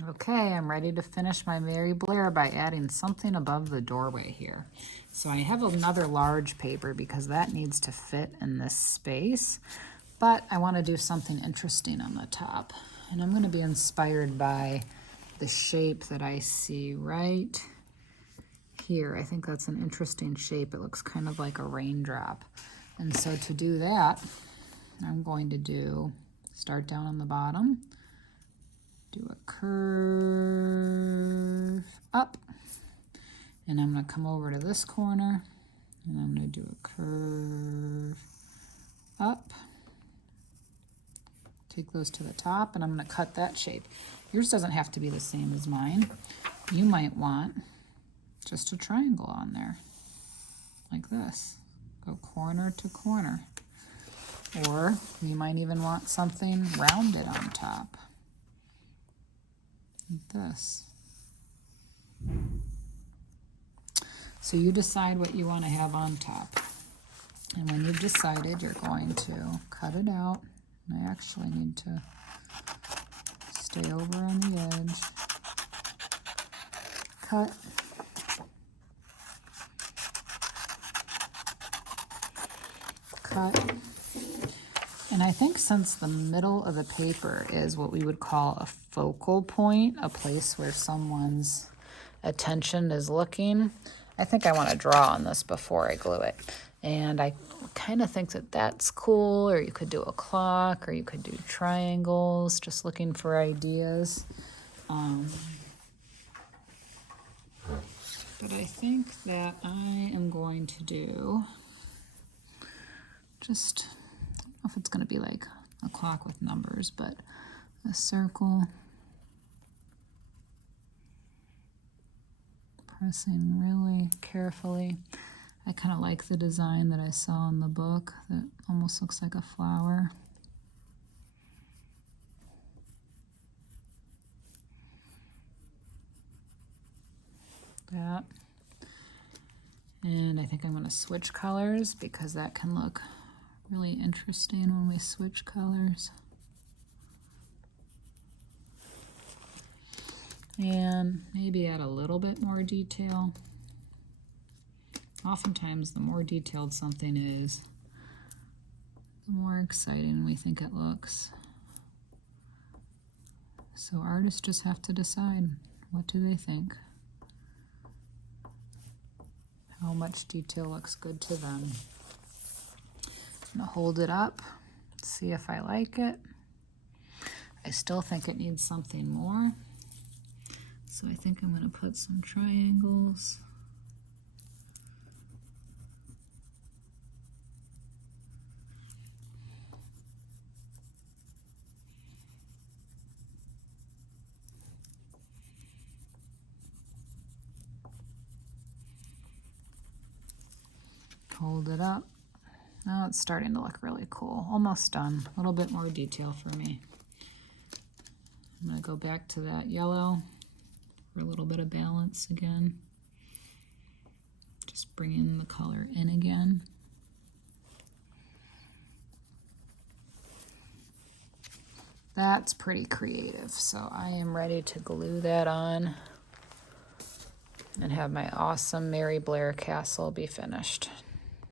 Okay, I'm ready to finish my Mary Blair by adding something above the doorway here. So I have another large paper because that needs to fit in this space, but I want to do something interesting on the top. And I'm going to be inspired by the shape that I see right here. I think that's an interesting shape. It looks kind of like a raindrop. And so to do that, I'm going to start down on the bottom, do a curve up, and I'm going to come over to this corner, and I'm going to do a curve up, take those to the top, and I'm going to cut that shape. Yours doesn't have to be the same as mine. You might want just a triangle on there, like this. Go corner to corner. Or you might even want something rounded on top, like this. So you decide what you want to have on top. And when you've decided, you're going to cut it out. I actually need to stay over on the edge. Cut. Cut. And I think since the middle of the paper is what we would call a focal point, a place where someone's attention is looking, I think I want to draw on this before I glue it. And I kind of think that that's cool, or you could do a clock, or you could do triangles, just looking for ideas. But I think that I am going to do just, I don't know if it's going to be like a clock with numbers, but a circle. Pressing really carefully. I kind of like the design that I saw in the book that almost looks like a flower. That. And I think I'm going to switch colors because that can look really interesting when we switch colors. And maybe add a little bit more detail. Oftentimes, the more detailed something is, the more exciting we think it looks. So artists just have to decide, what do they think? How much detail looks good to them. I'm gonna hold it up, see if I like it. I still think it needs something more. So I think I'm gonna put some triangles. Hold it up. Now it's starting to look really cool. Almost done. A little bit more detail for me. I'm going to go back to that yellow for a little bit of balance again. Just bringing the color in again. That's pretty creative. So I am ready to glue that on and have my awesome Mary Blair castle be finished.